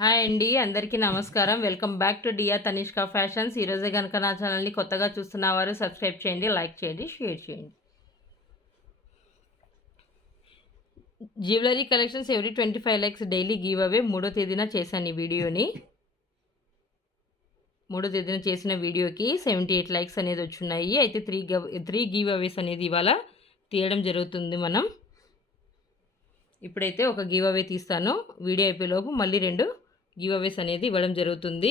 Hi అండి. అందరికీ నమస్కారం. Welcome back to Diya Tanishka fashions. ఈరోజే గనుక నా ఛానల్‌ని కొత్తగా చూస్తున్నవారు సబ్స్క్రైబ్ చేయండి, లైక్ చేయండి, షేర్ చేయండి. Jewellery collections every 25 likes daily giveaway. మూడో తేదీన చేశాను ఈ వీడియోని. మూడో తేదీన చేసిన వీడియోకి 78 లైక్స్ అనేది వచ్చున్నాయి. అయితే త్రీ గివ్ అవేస్ అనేది ఇవాళ తీయడం జరుగుతుంది మనం. ఇప్పుడైతే ఒక గివ్ అవే తీస్తాను. వీడియో అయిపోయేలోపు మళ్ళీ 2 గివ్ అవేస్ అనేది ఇవ్వడం జరుగుతుంది.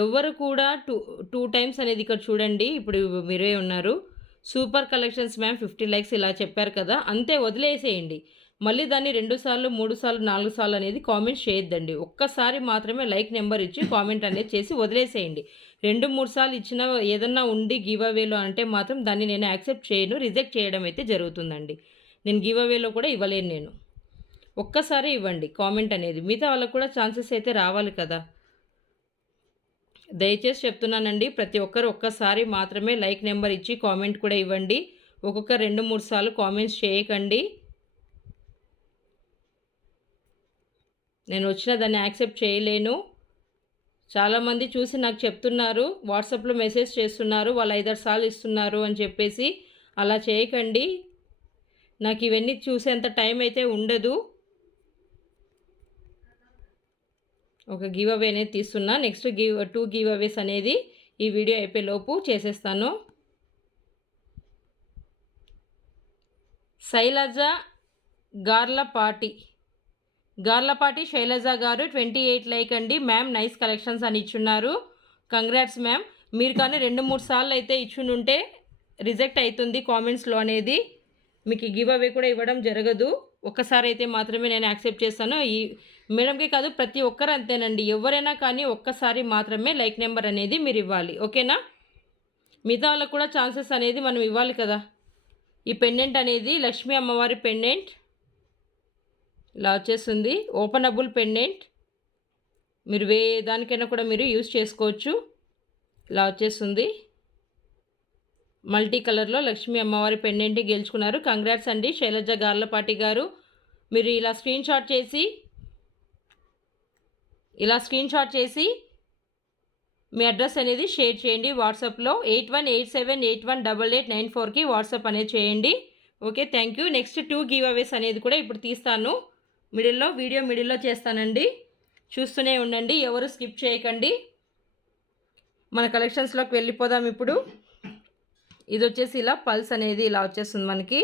ఎవ్వరు కూడా టూ టైమ్స్ అనేది ఇక్కడ చూడండి. ఇప్పుడు మీరే ఉన్నారు. సూపర్ కలెక్షన్స్ మ్యామ్ 50 లైక్స్ ఇలా చెప్పారు కదా, అంతే వదిలేసేయండి. మళ్ళీ దాన్ని 2 సార్లు 3 సార్లు 4 సార్లు అనేది కామెంట్ చేయొద్దండి. ఒక్కసారి మాత్రమే లైక్ నెంబర్ ఇచ్చి కామెంట్ అనేది చేసి వదిలేసేయండి. 2, 3 సార్లు ఇచ్చిన ఏదన్నా ఉండి గివ్ అవేలో అంటే మాత్రం దాన్ని నేను యాక్సెప్ట్ చేయను, రిజెక్ట్ చేయడం అయితే జరుగుతుందండి. నేను గివ్ అవేలో కూడా ఇవ్వలేను. నేను ఒక్కసారి ఇవ్వండి కామెంట్ అనేది. మిగతా వాళ్ళకు కూడా ఛాన్సెస్ అయితే రావాలి కదా. దయచేసి చెప్తున్నానండి, ప్రతి ఒక్కరు ఒక్కసారి మాత్రమే లైక్ నెంబర్ ఇచ్చి కామెంట్ కూడా ఇవ్వండి. ఒక్కొక్క 2, 3 సార్లు కామెంట్స్ చేయకండి. నేను వచ్చిన దాన్ని యాక్సెప్ట్ చేయలేను. చాలామంది చూసి నాకు చెప్తున్నారు, వాట్సాప్లో మెసేజ్ చేస్తున్నారు, వాళ్ళు 5, 6 సార్లు ఇస్తున్నారు అని చెప్పేసి. అలా చేయకండి. నాకు ఇవన్నీ చూసేంత టైం అయితే ఉండదు. ఒక గివ్ అవే అనేది తీస్తున్నా. నెక్స్ట్ 2 గివ్ అవేస్ అనేది ఈ వీడియో అయిపోయేలోపు చేసేస్తాను. శైలజ గార్లపాటి శైలజ గారు 28 లైక్ అండి. మ్యామ్ నైస్ కలెక్షన్స్ అని ఇచ్చున్నారు. Congrats ma'am. మీరు కానీ 2, 3 సార్లు అయితే ఇచ్చునుంటే రిజెక్ట్ అవుతుంది కామెంట్స్లో అనేది. మీకు గివ్ అవే కూడా ఇవ్వడం జరగదు. ఒక్కసారి అయితే మాత్రమే నేను యాక్సెప్ట్ చేస్తాను. ఈ మేడంకే కాదు, ప్రతి ఒక్కరు అంతేనండి. ఎవరైనా కానీ ఒక్కసారి మాత్రమే లైక్ నెంబర్ అనేది మీరు ఇవ్వాలి, ఓకేనా. మిగతా వాళ్ళకు కూడా ఛాన్సెస్ అనేది మనం ఇవ్వాలి కదా. ఈ పెండెంట్ అనేది లక్ష్మీ అమ్మవారి పెండెంట్ ఇలా వచ్చేస్తుంది. Openable pendant. మీరు దానికైనా కూడా మీరు యూజ్ చేసుకోవచ్చు. ఇలా వచ్చేస్తుంది. మల్టీ కలర్లో లక్ష్మీ అమ్మవారి పెండెంట్ గెలుచుకున్నారు. కంగ్రాట్స్ అండి శైలజ గార్లపాటి గారు. మీరు ఇలా స్క్రీన్ షాట్ చేసి మీ అడ్రస్ అనేది షేర్ చేయండి వాట్సాప్లో. 8187818894కి వాట్సాప్ అనేది చేయండి. Okay, thank you. Next 2 giveaways అనేది కూడా ఇప్పుడు తీస్తాను. వీడియో మిడిల్లో చేస్తానండి. చూస్తూనే ఉండండి, ఎవరు స్కిప్ చేయకండి. మన కలెక్షన్స్లోకి వెళ్ళిపోదాం ఇప్పుడు. ఇది వచ్చేసి ఇలా పల్స్ అనేది ఇలా వచ్చేస్తుంది మనకి.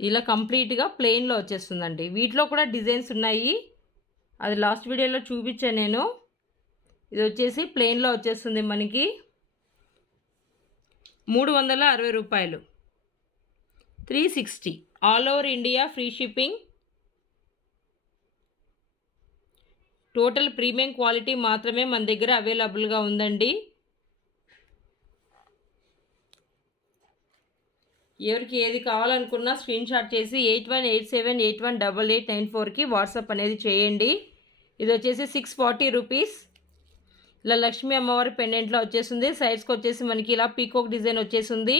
ఇలా కంప్లీట్గా ప్లెయిన్లో వచ్చేస్తుందండి. వీటిలో కూడా డిజైన్స్ ఉన్నాయి, అది లాస్ట్ వీడియోలో చూపించాను నేను. ఇది వచ్చేసి ప్లెయిన్లో వచ్చేస్తుంది మనకి. 360 రూపాయలు, 360. All over India free shipping. Total premium quality మాత్రమే మన దగ్గర అవైలబుల్గా ఉందండి. ఎవరికి ఏది కావాలనుకున్నా స్క్రీన్ షాట్ చేసి 8187818894కి వాట్సాప్ అనేది చేయండి. ఇది వచ్చేసి 640 రూపీస్. ఇలా లక్ష్మీ అమ్మవారి పెండెంట్లో వచ్చేస్తుంది. సైడ్స్కి వచ్చేసి మనకి ఇలా పీకాక్ డిజైన్ వచ్చేసింది.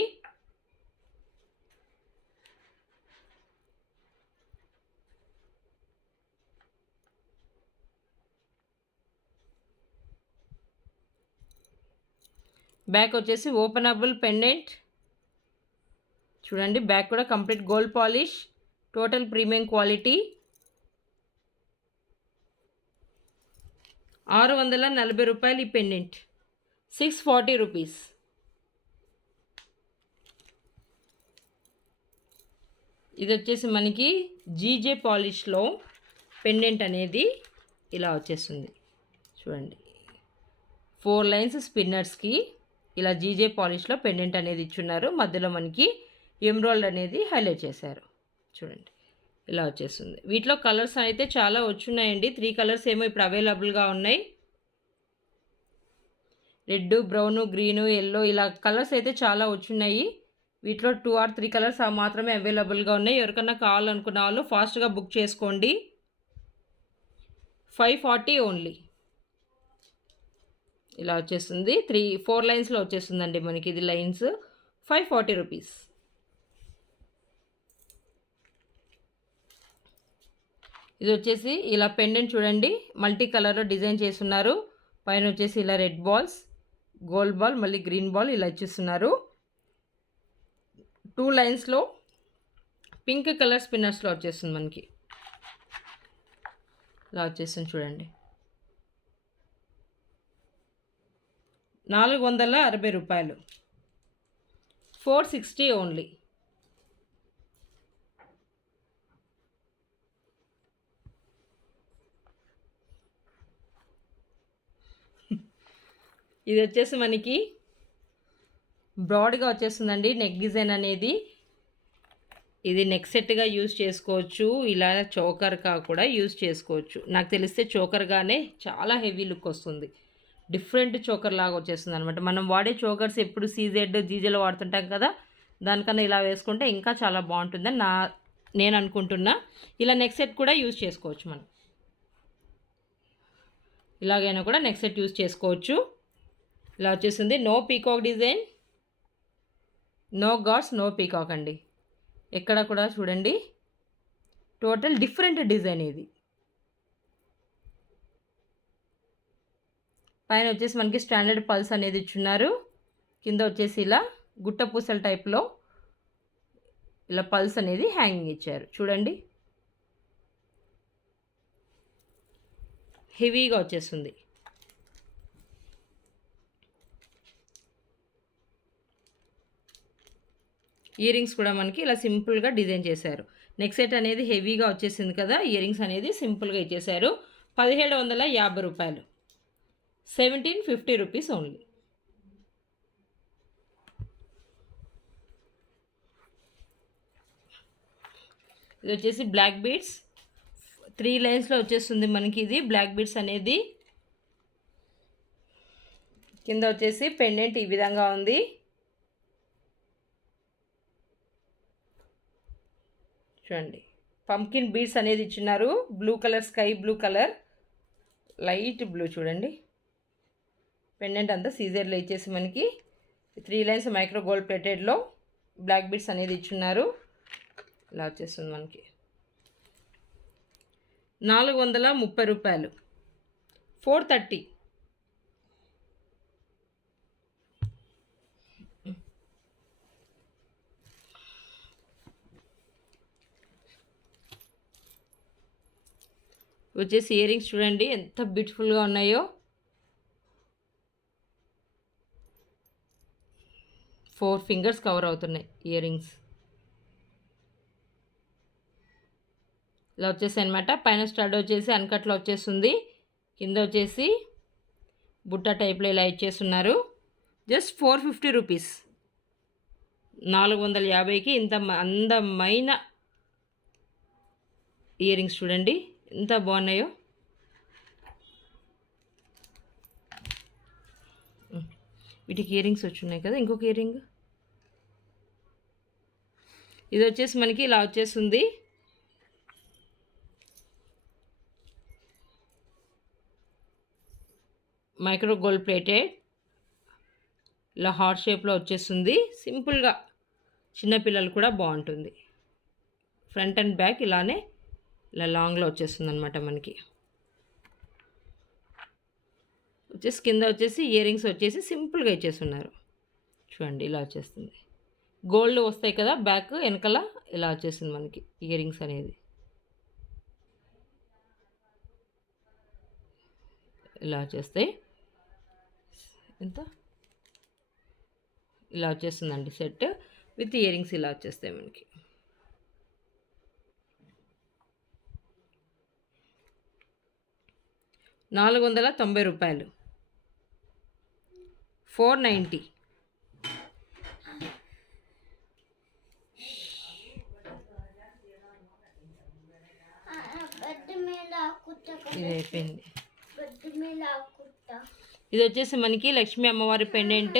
బ్యాక్ వచ్చేసి ఓపెనబుల్ పెండెంట్ చూడండి. బ్యాక్ కూడా complete gold polish, total premium quality. 640 రూపాయలు ఈ పెండెంట్, 640 రూపీస్. ఇది వచ్చేసి మనకి జీజే పాలిష్లో పెండెంట్ అనేది ఇలా వచ్చేస్తుంది చూడండి. 4 లైన్స్ స్పిన్నర్స్కి ఇలా జీజే పాలిష్లో పెండెంట్ అనేది ఇచ్చున్నారు. మధ్యలో మనకి ఎమ్రాల్డ్ అనేది హైలైట్ చేశారు చూడండి. ఇలా వచ్చేస్తుంది. వీటిలో కలర్స్ అయితే చాలా వచ్చున్నాయండి. 3 కలర్స్ ఏమో ఇప్పుడు అవైలబుల్గా ఉన్నాయి. రెడ్, బ్రౌను, గ్రీను, ఎల్లో ఇలా కలర్స్ అయితే చాలా వచ్చున్నాయి. వీటిలో 2 or 3 కలర్స్ మాత్రమే అవైలబుల్గా ఉన్నాయి. ఎవరికన్నా కావాలనుకున్న వాళ్ళు ఫాస్ట్గా బుక్ చేసుకోండి. 540 ఓన్లీ. ఇలా వచ్చేస్తుంది 4 లైన్స్లో వచ్చేస్తుందండి మనకి ఇది లైన్స్ 540 రూపీస్. ఇది వచ్చేసి ఇలా పెండెంట్ చూడండి, మల్టీ కలర్లో డిజైన్ చేస్తున్నారు. పైన వచ్చేసి ఇలా రెడ్ బాల్స్, గోల్డ్ బాల్, మళ్ళీ గ్రీన్ బాల్ ఇలా ఇచ్చిస్తున్నారు. 2 లైన్స్లో పింక్ కలర్ స్పిన్నర్స్లో వచ్చేస్తుంది మనకి. ఇలా వచ్చేస్తుంది చూడండి. 460 రూపాయలు, 460 ఓన్లీ. ఇది వచ్చేసి మనకి బ్రాడ్గా వచ్చేస్తుందండి నెక్ డిజైన్ అనేది. ఇది నెక్ సెట్గా యూజ్ చేసుకోవచ్చు, ఇలా చోకర్గా కూడా యూజ్ చేసుకోవచ్చు. నాకు తెలిస్తే చోకర్గానే చాలా హెవీ లుక్ వస్తుంది, డిఫరెంట్ చోకర్ లాగా వచ్చేస్తుంది అనమాట. మనం వాడే చోకర్స్ ఎప్పుడు సీజెడ్ జీజేలో వాడుతుంటాం కదా, దానికన్నా ఇలా వేసుకుంటే ఇంకా చాలా బాగుంటుందని నేను అనుకుంటున్నా. ఇలా నెక్ సెట్ కూడా యూజ్ చేసుకోవచ్చు మనం, ఇలాగైనా కూడా నెక్ సెట్ యూజ్ చేసుకోవచ్చు. ఇలా వచ్చేసింది no peacock design, no gods, no peacock అండి. ఎక్కడ కూడా చూడండి, టోటల్ డిఫరెంట్ డిజైన్ ఇది. పైన వచ్చేసి మనకి స్టాండర్డ్ పల్స్ అనేది ఇచ్చున్నారు. కింద వచ్చేసి ఇలా గుట్ట పూసల టైప్లో ఇలా పల్స్ అనేది హ్యాంగింగ్ ఇచ్చారు చూడండి. హెవీగా వచ్చేస్తుంది. ఇయర్ రింగ్స్ కూడా మనకి ఇలా సింపుల్గా డిజైన్ చేశారు. నెక్ సెట్ అనేది హెవీగా వచ్చేసింది కదా, ఇయర్ రింగ్స్ అనేది సింపుల్గా ఇచ్చేశారు. 1750 రూపాయలు, 1750 రూపీస్ ఓన్లీ. ఇది వచ్చేసి బ్లాక్ బీడ్స్ 3 లైన్స్లో వచ్చేస్తుంది మనకి. ఇది బ్లాక్ బీడ్స్ అనేది కింద వచ్చేసి పెండెంట్ ఈ విధంగా ఉంది. చూడండి, పంకిన్ బీడ్స్ అనేది ఇచ్చినారు. Blue colour, sky blue colour, light blue చూడండి. పెండెంట్ అంతా సీజర్లో ఇచ్చేసి మనకి 3 లైన్స్ మైక్రో గోల్డ్ ప్లేటెడ్లో బ్లాక్ బీడ్స్ అనేది ఇచ్చున్నారు. ఇలా వచ్చేస్తుంది మనకి. 430 రూపాయలు, 430. వచ్చేసి ఇయర్ రింగ్స్ చూడండి ఎంత బ్యూటిఫుల్గా ఉన్నాయో. 4 ఫింగర్స్ కవర్ అవుతున్నాయి ఇయర్ రింగ్స్. ఇలా వచ్చేసి అనమాట. పైన స్టడ్ వచ్చేసి అన్కట్లో వచ్చేస్తుంది, కింద వచ్చేసి బుట్ట టైప్లో ఇలా ఇచ్చేస్తున్నారు. జస్ట్ 450 రూపీస్, 450కి ఇంత అందమైన ఇయర్ రింగ్స్ చూడండి ఎంత బాగున్నాయో. వీటికి ఇయర్ రింగ్స్ వచ్చున్నాయి కదా. ఇంకొక ఇయర్ రింగ్ ఇది వచ్చేసి మనకి ఇలా వచ్చేస్తుంది. మైక్రో గోల్డ్ ప్లేటెడ్ ఇలా హార్ట్ షేప్లో వచ్చేస్తుంది. సింపుల్గా చిన్నపిల్లలు కూడా బాగుంటుంది. ఫ్రంట్ అండ్ బ్యాక్ ఇలానే ఇలా లాంగ్లో వచ్చేస్తుంది అనమాట మనకి. వచ్చేసి కింద వచ్చేసి ఇయర్ రింగ్స్ వచ్చేసి సింపుల్గా ఇచ్చేస్తున్నారు చూడండి. ఇలా వచ్చేస్తుంది. గోల్డ్ వస్తాయి కదా బ్యాక్ వెనకాల, ఇలా వచ్చేసింది మనకి ఇయర్ రింగ్స్ అనేది. ఇలా వచ్చేస్తాయి. ఎంత ఇలా వచ్చేస్తుందండి సెట్ విత్ ఇయర్ రింగ్స్ ఇలా వచ్చేస్తాయి మనకి. ₹490, 490. ఇది అయిపోయింది. ఇది వచ్చేసి మనకి లక్ష్మీ అమ్మవారి పెండెంట్.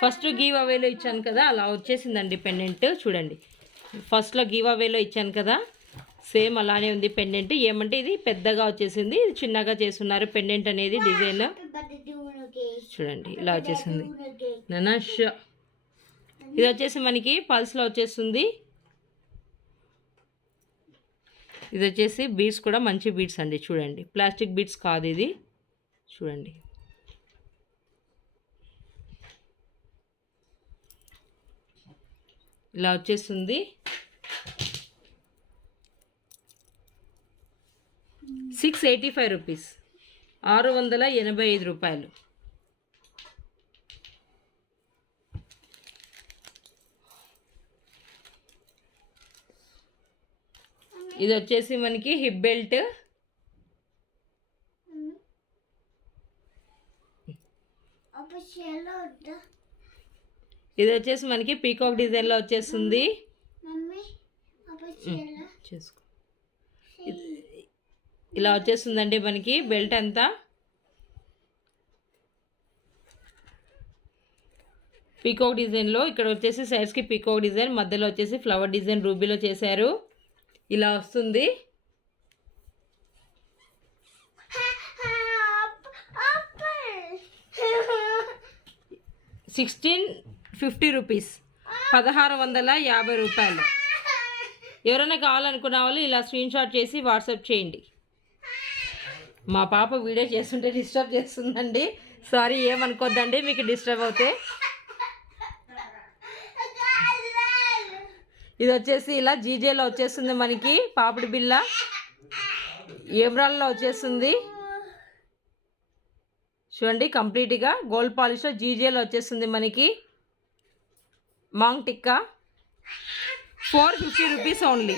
ఫస్ట్ గివ్ అవేలో ఇచ్చాను కదా, అలా వచ్చేసిందండి పెండెంట్ చూడండి. ఫస్ట్లో గివ్ అవేలో ఇచ్చాను కదా, సేమ్ అలానే ఉంది పెండెంట్. ఏమంటే ఇది పెద్దగా వచ్చేసింది, ఇది చిన్నగా చేస్తున్నారు పెండెంట్ అనేది డిజైన్. చూడండి ఇలా వచ్చేసింది. ననష్ ఇది వచ్చేసి మనకి పల్స్లో వచ్చేస్తుంది. ఇది వచ్చేసి బీడ్స్ కూడా మంచి బీడ్స్ అండి. చూడండి ప్లాస్టిక్ బీడ్స్ కాదు ఇది. చూడండి ఇలా వచ్చేస్తుంది. 685 రూపీస్, 685 రూపాయలు. ఇది వచ్చేసి మనకి హిప్ బెల్ట్. ఇది వచ్చేసి మనకి పీకాక్ డిజైన్లో వచ్చేస్తుంది. చేసుకో ఇలా వచ్చేస్తుందండి మనకి బెల్ట్ అంతా. పీకాక్ డిజైన్లో ఇక్కడ వచ్చేసి సైడ్స్కి పీకాక్ డిజైన్, మధ్యలో వచ్చేసి ఫ్లవర్ డిజైన్ రూబీలో చేశారు. ఇలా వస్తుంది. 1650 రూపీస్, 1650 రూపాయలు. ఎవరైనా కావాలనుకున్న వాళ్ళు ఇలా స్క్రీన్ షాట్ చేసి వాట్సాప్ చేయండి. మా పాప వీడియో చేస్తుంటే డిస్టర్బ్ చేస్తుందండి, సారీ ఏమనుకోద్దండి మీకు డిస్టర్బ్ అవుతే. ఇది వచ్చేసి ఇలా జీజేలో వచ్చేస్తుంది మనకి పాపిడి బిళ్ళ, ఏమ్రాల్లో వచ్చేస్తుంది. చూడండి కంప్లీట్గా గోల్డ్ పాలిష్లో జీజేలో వచ్చేస్తుంది మనకి. Maang tikka 450 rupees only,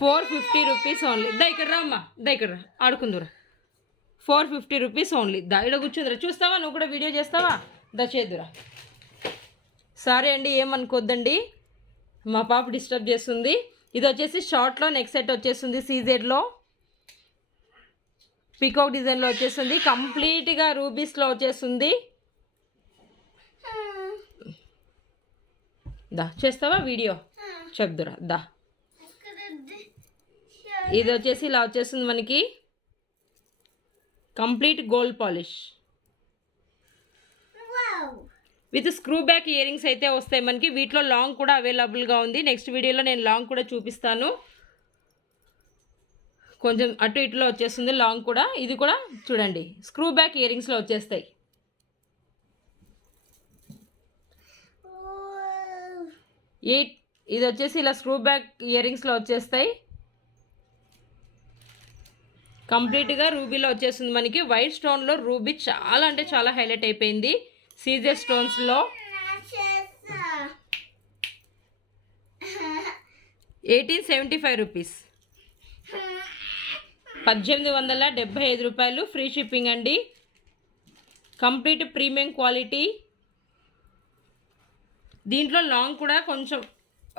450 rupees only. దా ఇక్కడ రా అమ్మా, దా ఇక్కడ రా ఆడుకుందురా. 450 రూపీస్ ఓన్లీ. దా ఇక్కడ కూర్చుందిరా, చూస్తావా నువ్వు కూడా వీడియో చేస్తావా? దా చేద్దురా. సారీ అండి ఏమనుకోద్దండి, మా పాప డిస్టర్బ్ చేస్తుంది. ఇది వచ్చేసి షార్ట్లో నెక్ సెట్ వచ్చేస్తుంది, సీజెడ్లో పీకాక్ డిజైన్లో వచ్చేస్తుంది, కంప్లీట్గా రూబీస్లో వచ్చేస్తుంది. దా చేస్తావా వీడియో? చెప్దురా దా. ఇది వచ్చేసి ఇలా వచ్చేస్తుంది మనకి complete gold polish with screw back ear rings అయితే వస్తాయి మనకి. వీటిలో లాంగ్ కూడా అవైలబుల్గా ఉంది. నెక్స్ట్ వీడియోలో నేను లాంగ్ కూడా చూపిస్తాను. కొంచెం అటు ఇటులో వచ్చేస్తుంది లాంగ్ కూడా. ఇది కూడా చూడండి స్క్రూ బ్యాక్ ఇయర్ రింగ్స్లో వచ్చేస్తాయి. ఇది వచ్చేసి ఇలా స్క్రూ బ్యాక్ ఇయర్ రింగ్స్లో వచ్చేస్తాయి. కంప్లీట్గా రూబీలో వచ్చేస్తుంది మనకి. వైట్ స్టోన్లో రూబీ చాలా అంటే చాలా హైలైట్ అయిపోయింది. సీజర్ స్టోన్స్లో 1875 రూపీస్, 1875 రూపాయలు. ఫ్రీ షిప్పింగ్ అండి. Complete premium quality. దీంట్లో లాంగ్ కూడా కొంచెం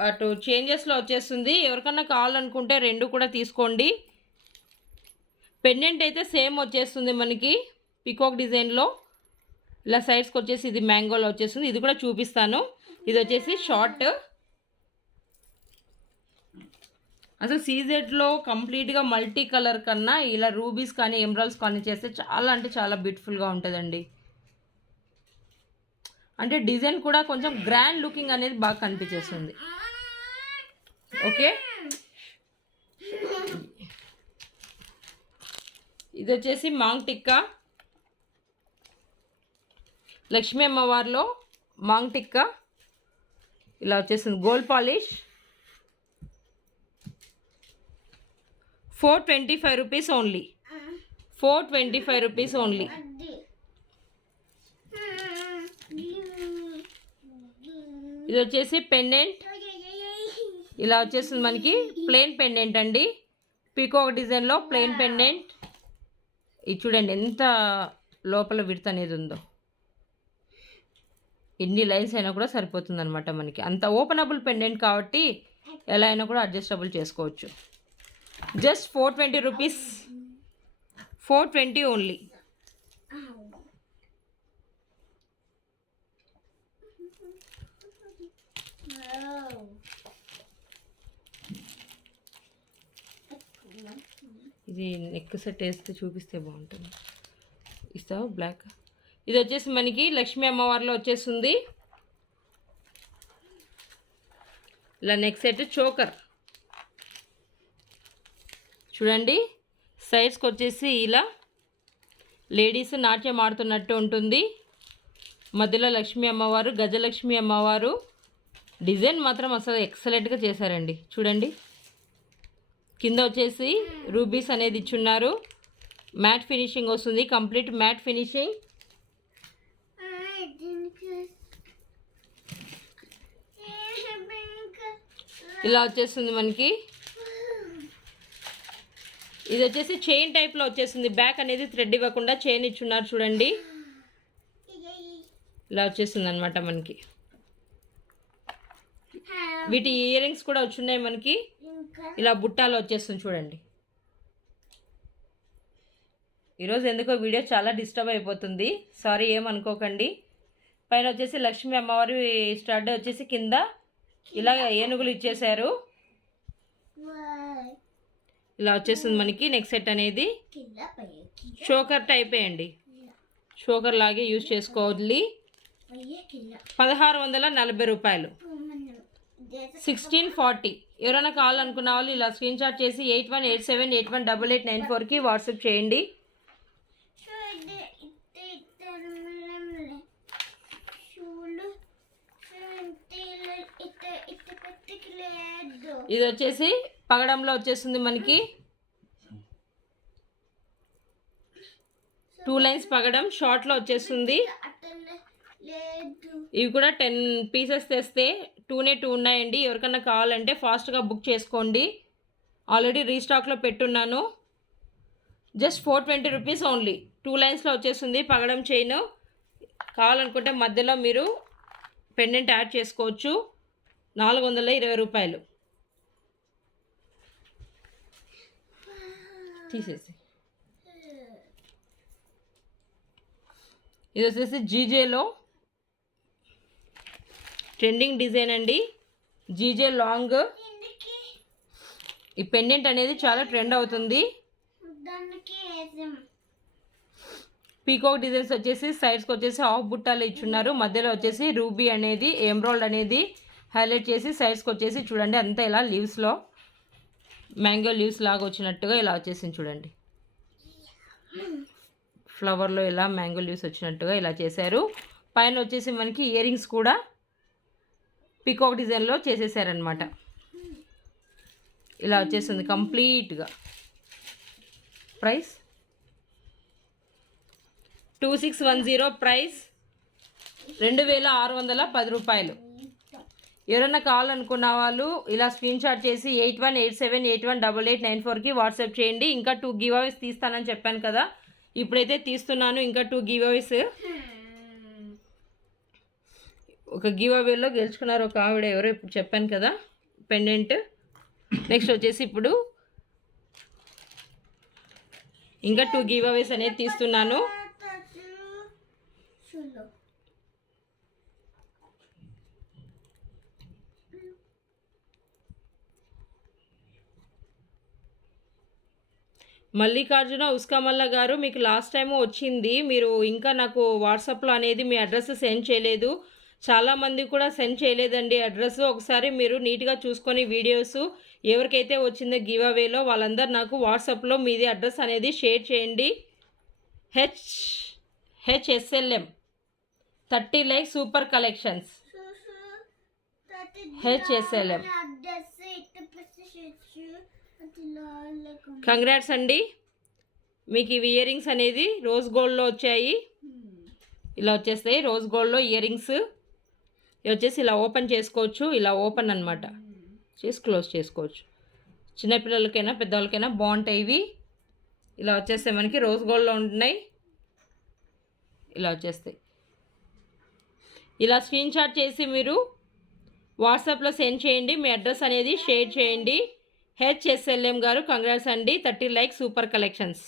అటు చేంజెస్లో వచ్చేస్తుంది. ఎవరికన్నా కావాలనుకుంటే రెండు కూడా తీసుకోండి. పెండెంట్ అయితే సేమ్ వచ్చేస్తుంది మనకి పీకాక్ డిజైన్లో. ఇలా సైడ్స్కి వచ్చేసి ఇది మ్యాంగోలో వచ్చేస్తుంది. ఇది కూడా చూపిస్తాను. ఇది వచ్చేసి షార్ట్. అసలు సీజెడ్లో కంప్లీట్గా మల్టీ కలర్ కన్నా ఇలా రూబీస్ కానీ ఎమరాల్డ్స్ కానీ చేస్తే చాలా అంటే చాలా బ్యూటిఫుల్గా ఉంటుందండి. అంటే డిజైన్ కూడా కొంచెం గ్రాండ్ లుకింగ్ అనేది బాగా కనిపించేస్తుంది. ఓకే, ఇది వచ్చేసి మాంగ్ టిక్కా, లక్ష్మీ అమ్మవారిలో మాంగ్ టిక్కా. ఇలా వచ్చేసింది gold polish. 425 rupees only, 425 rupees only. ఇది వచ్చేసి పెండెంట్. ఇలా వచ్చేసింది మనకి ప్లెయిన్ పెండెంట్ అండి. పీకాక్ డిజైన్లో ప్లెయిన్ పెండెంట్. ఇది చూడండి ఎంత లోపల విడత అనేది ఉందో. ఎన్ని లైన్స్ అయినా కూడా సరిపోతుంది అనమాట మనకి. అంత ఓపెనబుల్ పెండెంట్ కాబట్టి ఎలా అయినా కూడా అడ్జస్టబుల్ చేసుకోవచ్చు. Just 420 rupees, 420 only. ఇది నెక్ సెట్ వేస్తే చూపిస్తే బాగుంటుంది. ఇస్తావు బ్లాక్. ఇది వచ్చేసి మనకి లక్ష్మీ అమ్మవారిలో వచ్చేస్తుంది. ఇలా నెక్ సెట్ చోకర్ చూడండి. సైడ్స్కి వచ్చేసి ఇలా లేడీస్ నాట్యం ఆడుతున్నట్టు ఉంటుంది. మధ్యలో లక్ష్మీ అమ్మవారు, గజలక్ష్మి అమ్మవారు. డిజైన్ మాత్రం అసలు ఎక్సలెంట్గా చేశారండి. చూడండి, కింద వచ్చేసి రూబీస్ అనేది ఇచ్చున్నారు. మ్యాట్ ఫినిషింగ్ వస్తుంది, కంప్లీట్ మ్యాట్ ఫినిషింగ్. ఇలా వచ్చేస్తుంది మనకి. ఇది వచ్చేసి చైన్ టైప్లో వచ్చేస్తుంది. బ్యాక్ అనేది థ్రెడ్ ఇవ్వకుండా చైన్ ఇచ్చున్నారు చూడండి. ఇలా వచ్చేస్తుంది అనమాట మనకి. వీటి ఇయర్ రింగ్స్ కూడా వచ్చున్నాయి మనకి. ఇలా బుట్టాలో వచ్చేస్తుంది చూడండి. ఈరోజు ఎందుకో వీడియో చాలా డిస్టర్బ్ అయిపోతుంది, సారీ ఏమనుకోకండి. పైన వచ్చేసి లక్ష్మీ అమ్మవారి స్టడ్ వచ్చేసి కింద ఇలా ఏనుగులు ఇచ్చేసారు. ఇలా వచ్చేస్తుంది మనకి నెక్ సెట్ అనేది. షోకర్ టైప్ అండి, షోకర్ లాగే యూజ్ చేసుకోవాలి. 1640 రూపాయలు, 1640. ఎవరైనా కావాలనుకున్న వాళ్ళు ఇలా స్క్రీన్ షాట్ చేసి 8187818894కి వాట్సాప్ చేయండి. ఇది వచ్చేసి పగడంలో వచ్చేస్తుంది మనకి. 2 లైన్స్ పగడం షార్ట్లో వచ్చేస్తుంది. ఇవి కూడా 10 పీసెస్ తెస్తే 2 ఉన్నాయండి. ఎవరికన్నా కావాలంటే ఫాస్ట్గా బుక్ చేసుకోండి. ఆల్రెడీ రీస్టాక్లో పెట్టున్నాను. Just 420 rupees only. 2 లైన్స్లో వచ్చేస్తుంది పగడం చైన్. కావాలనుకుంటే మధ్యలో మీరు పెండెంట్ యాడ్ చేసుకోవచ్చు. 420 రూపాయలు. తీసేసి ఇది వచ్చేసి జీజేలో ట్రెండింగ్ డిజైన్ అండి. GJ long. ఈ పెండెంట్ అనేది చాలా ట్రెండ్ అవుతుంది. పీకాక్ డిజైన్స్ వచ్చేసి సైడ్స్కి వచ్చేసి హాఫ్ బుట్టాలు ఇచ్చున్నారు. మధ్యలో వచ్చేసి రూబీ అనేది ఎమరాల్డ్ అనేది హైలైట్ చేసి సైడ్స్కి వచ్చేసి చూడండి అంతా ఇలా లీవ్స్లో మ్యాంగో లీవ్స్ లాగా వచ్చినట్టుగా ఇలా వచ్చేసింది చూడండి. ఫ్లవర్లో ఇలా మ్యాంగో లీవ్స్ వచ్చినట్టుగా ఇలా చేశారు. పైన వచ్చేసి మనకి ఇయర్ రింగ్స్ కూడా పీకాక్ డిజైన్లో చేసేసారనమాట. ఇలా వచ్చేసింది కంప్లీట్గా. ప్రైస్ 2610. ప్రైస్ 2610 రూపాయలు. ఎవరైనా కావాలనుకున్న వాళ్ళు ఇలా స్క్రీన్ షాట్ చేసి 8187818894కి వాట్సాప్ చేయండి. ఇంకా 2 గివ్ అవేస్ తీస్తానని చెప్పాను కదా, ఇప్పుడైతే తీస్తున్నాను. ఇంకా 2 గివ్ అవేస్. ఒక గివ్ అవేలో గెలుచుకున్నారు ఒక ఆవిడ, ఎవరో ఇప్పుడు చెప్పాను కదా పెండెంట్. నెక్స్ట్ వచ్చేసి ఇప్పుడు ఇంకా 2 గివ్ అవేస్ అనేది తీస్తున్నాను. మల్లికార్జున ఉస్కామల్ల గారు, మీకు లాస్ట్ టైం వచ్చింది, మీరు ఇంకా నాకు వాట్సాప్లో అనేది మీ అడ్రస్ సెండ్ చేయలేదు. చాలామంది కూడా సెండ్ చేయలేదండి అడ్రస్. ఒకసారి మీరు నీట్గా చూసుకొని వీడియోస్ ఎవరికైతే వచ్చిందో గివ్ అవేలో వాళ్ళందరూ నాకు వాట్సాప్లో మీది అడ్రస్ అనేది షేర్ చేయండి. హెచ్ఎస్ఎల్ఎం 30 లైక్ సూపర్ కలెక్షన్స్. హెచ్ఎస్ఎల్ఎం కంగ్రాట్స్ అండి. మీకు ఇవి ఇయర్ రింగ్స్ అనేది రోజ్ గోల్డ్లో వచ్చాయి. ఇలా వచ్చేస్తాయి రోజ్ గోల్డ్లో ఇయర్ రింగ్స్. ఇవి వచ్చేసి ఇలా ఓపెన్ చేసుకోవచ్చు. ఇలా ఓపెన్ అనమాట చేసి క్లోజ్ చేసుకోవచ్చు. చిన్నపిల్లలకైనా పెద్దవాళ్ళకైనా బాగుంటాయి ఇవి. ఇలా వచ్చేస్తాయి మనకి రోజ్ గోల్డ్లో ఉంటున్నాయి. ఇలా వచ్చేస్తాయి. ఇలా స్క్రీన్ షాట్ చేసి మీరు వాట్సాప్లో సెండ్ చేయండి. మీ అడ్రస్ అనేది షేర్ చేయండి. హెచ్ఎస్ఎల్ఎం గారు కంగ్రాట్స్ అండి. 30 లైక్ సూపర్ కలెక్షన్స్.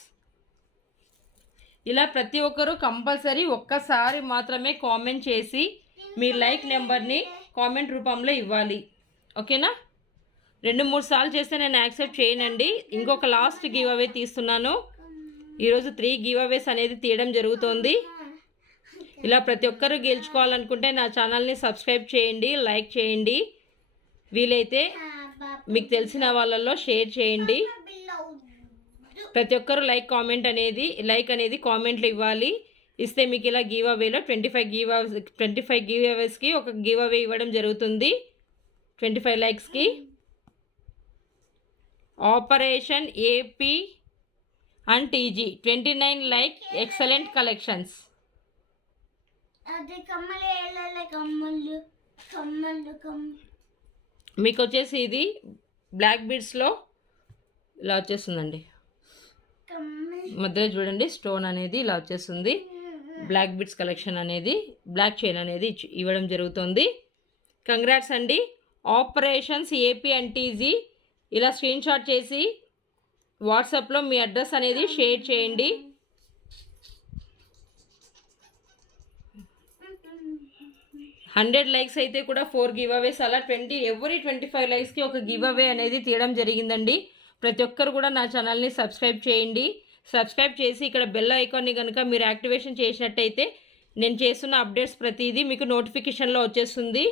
ఇలా ప్రతి ఒక్కరూ కంపల్సరీ ఒక్కసారి మాత్రమే కామెంట్ చేసి మీ లైక్ నెంబర్ని కామెంట్ రూపంలో ఇవ్వాలి. ఓకేనా? 2-3 సార్లు చేస్తే నేను యాక్సెప్ట్ చేయనండి. ఇంకొక లాస్ట్ గివ్ అవే తీస్తున్నాను. ఈరోజు 3 గివ్ అవేస్ అనేది తీయడం జరుగుతోంది. ఇలా ప్రతి ఒక్కరు గెలుచుకోవాలనుకుంటే నా ఛానల్ని సబ్స్క్రైబ్ చేయండి, లైక్ చేయండి, వీలైతే మీకు తెలిసిన వాళ్ళల్లో షేర్ చేయండి. ప్రతి ఒక్కరు లైక్ అనేది కామెంట్లు ఇవ్వాలి. ఇస్తే మీకు ఇలా గివ్ అవేలో 25 గివ్ అవేస్కి ఒక గివ్ అవే ఇవ్వడం జరుగుతుంది. 25 లైక్స్కి. Operation AP and TG 29 like excellent collections. మీకు వచ్చేసి ఇది బ్లాక్ బీడ్స్లో ఇలా వచ్చేస్తుందండి. మధ్యలో చూడండి స్టోన్ అనేది ఇలా వచ్చేస్తుంది. బ్లాక్ బీడ్స్ కలెక్షన్ అనేది బ్లాక్ చైన్ అనేది ఇవ్వడం జరుగుతుంది. కంగ్రాట్స్ అండి. ఆపరేషన్స్ ఏపీ అండ్ టీజీ ఇలా స్క్రీన్ షాట్ చేసి వాట్సాప్లో మీ అడ్రస్ అనేది షేర్ చేయండి. హండ్రెడ్ లైక్స్ అయితే కూడా 4 గివ్ అవేస్, అలా 25 లైక్స్కి ఒక గివ్ అవే అనేది తీయడం జరిగిందండి. ప్రతి ఒక్కరు కూడా నా ఛానల్ని సబ్స్క్రైబ్ చేయండి. సబ్స్క్రైబ్ చేసి ఇక్కడ బెల్ ఐకాన్ని కనుక మీరు యాక్టివేషన్ చేసినట్టయితే నేను చేస్తున్న అప్డేట్స్ ప్రతిదీ మీకు నోటిఫికేషన్లో వచ్చేస్తుంది.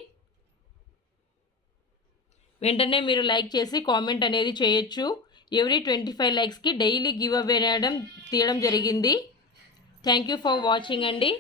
వెంటనే మీరు లైక్ చేసి కామెంట్ అనేది చేయొచ్చు. ఎవ్రీ 25 లైక్స్కి డైలీ గివ్ అవే తీయడం జరిగింది. థ్యాంక్ యూ ఫర్ వాచింగ్ అండి.